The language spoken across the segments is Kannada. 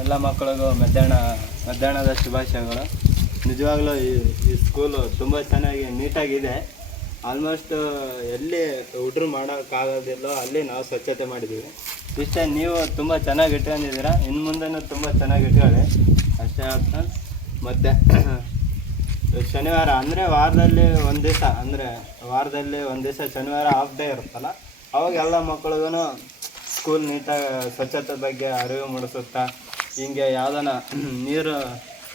ಎಲ್ಲ ಮಕ್ಕಳಿಗೂ ಮಧ್ಯಾಹ್ನದ ಶುಭಾಶಯಗಳು. ನಿಜವಾಗ್ಲೂ ಈ ಸ್ಕೂಲು ತುಂಬ ಚೆನ್ನಾಗಿ ನೀಟಾಗಿದೆ. ಆಲ್ಮೋಸ್ಟ್ ಎಲ್ಲಿ ಹುಡ್ರು ಮಾಡೋಕ್ಕಾಗೋದಿಲ್ಲೋ ಅಲ್ಲಿ ನಾವು ಸ್ವಚ್ಛತೆ ಮಾಡಿದ್ದೀವಿ. ಇಷ್ಟೇ, ನೀವು ತುಂಬ ಚೆನ್ನಾಗಿ ಇಟ್ಕೊಂಡಿದ್ದೀರಾ. ಇನ್ನು ಮುಂದೆನೂ ತುಂಬ ಚೆನ್ನಾಗಿ ಇಟ್ಕೊಳ್ಳಿ ಅಷ್ಟೇ ಹೇಳ್ತಾ. ಮತ್ತು ಶನಿವಾರ ಅಂದರೆ ವಾರದಲ್ಲಿ ಒಂದು ದಿವಸ ಶನಿವಾರ ಹಾಫ್ ಡೇ ಇರುತ್ತಲ್ಲ, ಅವಾಗ ಎಲ್ಲ ಮಕ್ಳಿಗೂ ಸ್ಕೂಲ್ ನೀಟಾಗಿ ಸ್ವಚ್ಛತೆ ಬಗ್ಗೆ ಅರಿವು ಮೂಡಿಸುತ್ತಾ, ಹಿಂಗೆ ಯಾವುದನ ನೀರು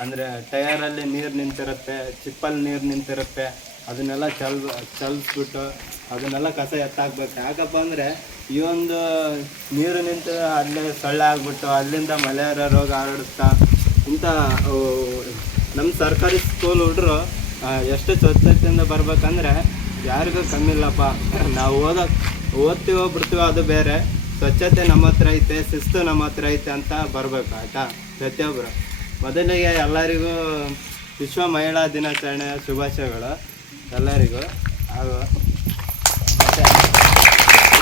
ಅಂದರೆ ಟಯರಲ್ಲಿ ನೀರು ನಿಂತಿರುತ್ತೆ, ಚಿಪ್ಪಲ್ಲಿ ನೀರು ನಿಂತಿರುತ್ತೆ, ಅದನ್ನೆಲ್ಲ ಚಲಿಸ್ಬಿಟ್ಟು ಅದನ್ನೆಲ್ಲ ಕಸ ಎತ್ತಾಕ್ಬೇಕು. ಯಾಕಪ್ಪ ಅಂದರೆ ಈ ಒಂದು ನೀರು ನಿಂತು ಅಲ್ಲೇ ಸೊಳ್ಳೆ ಆಗ್ಬಿಟ್ಟು ಅಲ್ಲಿಂದ ಮಲೇರಿಯಾ ರೋಗ ಹರಡುತ್ತಾ ಇಂಥ ನಮ್ಮ ಸರ್ಕಾರಿ ಸ್ಕೂಲ್ ಹುಡ್ರು ಎಷ್ಟು ಸ್ವಚ್ಛತೆಯಿಂದ ಬರ್ಬೇಕಂದ್ರೆ ಯಾರಿಗೂ ಕಮ್ಮಿ ಇಲ್ಲಪ್ಪ. ನಾವು ಓದ್ತೀವೋ ಬಿಡ್ತೀವೋ ಅದು ಬೇರೆ, ಸ್ವಚ್ಛತೆ ನಮ್ಮ ಹತ್ರ ಐತೆ, ಶಿಸ್ತು ನಮ್ಮ ಹತ್ರ ಐತೆ ಅಂತ ಬರಬೇಕು ಆಯಿತಾ ಪ್ರತಿಯೊಬ್ಬರು. ಮೊದಲಿಗೆ ಎಲ್ಲರಿಗೂ ವಿಶ್ವ ಮಹಿಳಾ ದಿನಾಚರಣೆಯ ಶುಭಾಶಯಗಳು ಎಲ್ಲರಿಗೂ. ಹಾಗೂ ಮತ್ತು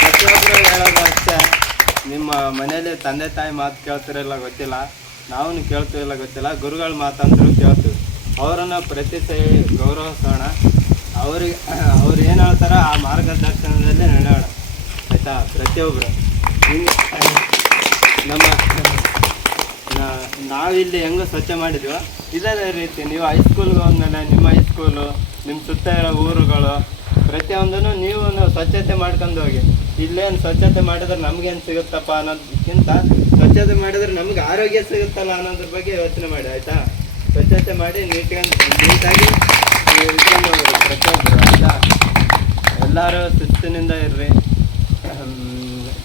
ಪ್ರತಿಯೊಬ್ಬರು ಹೇಳೋದು ಅಷ್ಟೇ, ನಿಮ್ಮ ಮನೇಲಿ ತಂದೆ ತಾಯಿ ಮಾತು ಕೇಳ್ತಿರಲ್ಲ ಗೊತ್ತಿಲ್ಲ, ನಾವು ಕೇಳ್ತೀವಿಲ್ಲ ಗೊತ್ತಿಲ್ಲ, ಗುರುಗಳ ಮಾತಂದ್ರೂ ಕೇಳ್ತೀವಿ. ಅವರನ್ನು ಪ್ರತಿ ಸರಿ ಗೌರವಿಸೋಣ. ಅವ್ರು ಏನು ಹೇಳ್ತಾರೋ ಆ ಮಾರ್ಗದರ್ಶನದಲ್ಲಿ ನಡೆಯೋಣ ಆಯಿತಾ ಪ್ರತಿಯೊಬ್ಬರು. ನಾವಿಲ್ಲಿ ಹೆಂಗೆ ಸ್ವಚ್ಛ ಮಾಡಿದ್ವೋ ಇದೇ ರೀತಿ ನೀವು ಹೈಸ್ಕೂಲ್ಗೆ ಹೋದ್ಮೇಲೆ ನಿಮ್ಮ ಹೈಸ್ಕೂಲು, ನಿಮ್ಮ ಸುತ್ತ ಇರೋ ಊರುಗಳು ಪ್ರತಿಯೊಂದನ್ನು ನೀವು ಸ್ವಚ್ಛತೆ ಮಾಡ್ಕೊಂಡು ಹೋಗಿ. ಇಲ್ಲೇನು ಸ್ವಚ್ಛತೆ ಮಾಡಿದ್ರೆ ನಮಗೇನು ಸಿಗುತ್ತಪ್ಪ ಅನ್ನೋದಕ್ಕಿಂತ ಸ್ವಚ್ಛತೆ ಮಾಡಿದ್ರೆ ನಮ್ಗೆ ಆರೋಗ್ಯ ಸಿಗುತ್ತಲ್ಲ ಅನ್ನೋದ್ರ ಬಗ್ಗೆ ಯೋಚನೆ ಮಾಡಿ ಆಯಿತಾ. ಸ್ವಚ್ಛತೆ ಮಾಡಿ ನೀಟಾಗಿ ಇಟ್ಕೊಂಡು ಹೋಗ್ರಿ ಪ್ರತಿಯೊಬ್ಬರು ಆಯಿತಾ. ಎಲ್ಲರೂ ಶಿಸ್ತಿನಿಂದ ಇರ್ರಿ.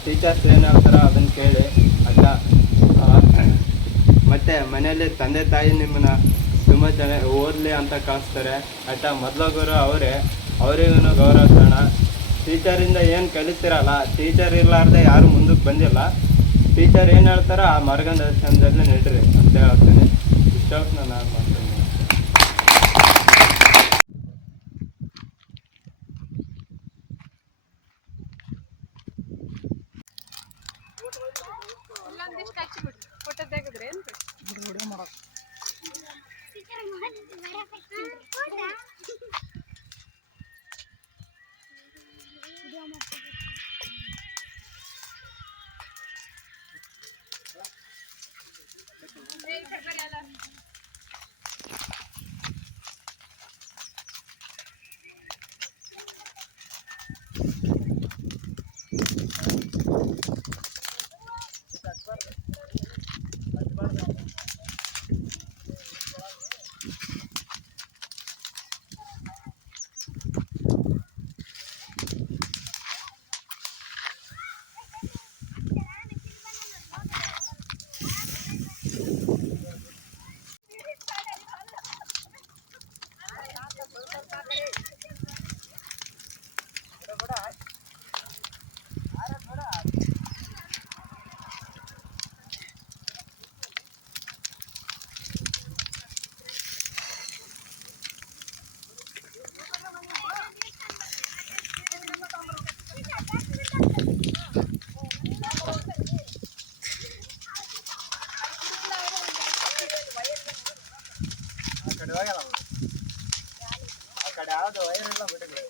ಟೀಚರ್ಸ್ ಏನು ಹೇಳ್ತಾರೋ ಅದನ್ನು ಕೇಳಿ ಆಯಿತಾ. ಮತ್ತು ಮನೆಯಲ್ಲಿ ತಂದೆ ತಾಯಿ ನಿಮ್ಮನ್ನ ತುಂಬ ಚೆನ್ನಾಗಿ ಓದಲಿ ಅಂತ ಕಳಿಸ್ತಾರೆ ಆಯಿತಾ. ಮೊದಲಗೋರು ಅವರಿಗೂ ಗೌರವಿಸೋಣ. ಟೀಚರಿಂದ ಏನು ಕಲಿತಿರಲ್ಲ, ಟೀಚರ್ ಇರಲಾರ್ದೆ ಯಾರು ಮುಂದಕ್ಕೆ ಬಂದಿಲ್ಲ. ಟೀಚರ್ ಏನು ಹೇಳ್ತಾರೋ ಆ ಮಾರ್ಗದರ್ಶನದಲ್ಲಿ ನಡೀರಿ ಅಂತ ಹೇಳ್ತೀನಿ. ಇಷ್ಟ ನಾನು ಮಾಡ್ತೀನಿ. ಫೋಟೋ ತೆಗೆದ್ರೆ ಆ ಕಡೆ ಯಾವುದು ವೈರೆಲ್ಲ ಬಿಟ್ಟಿದೆ.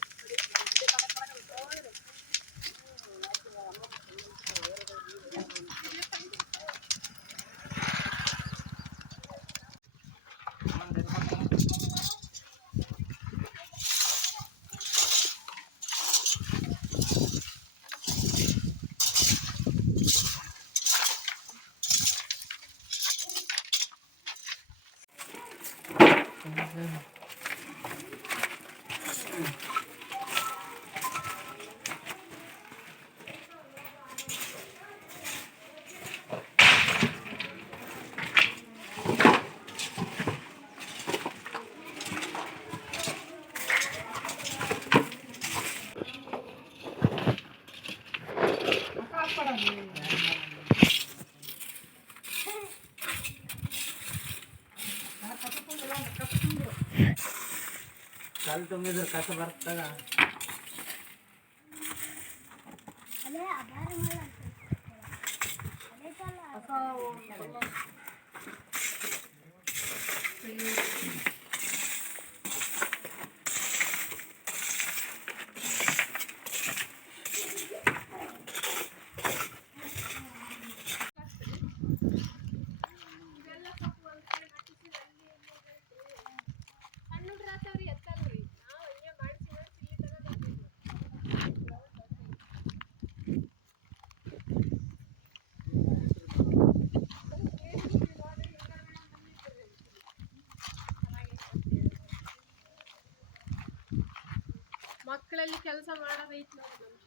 कल तुम इधर कैसे बरतता ಶಾಲೆಯಲ್ಲಿ ಕೆಲಸ ಮಾಡೋದೈತಿ ನೋಡಿ ನಮ್ದು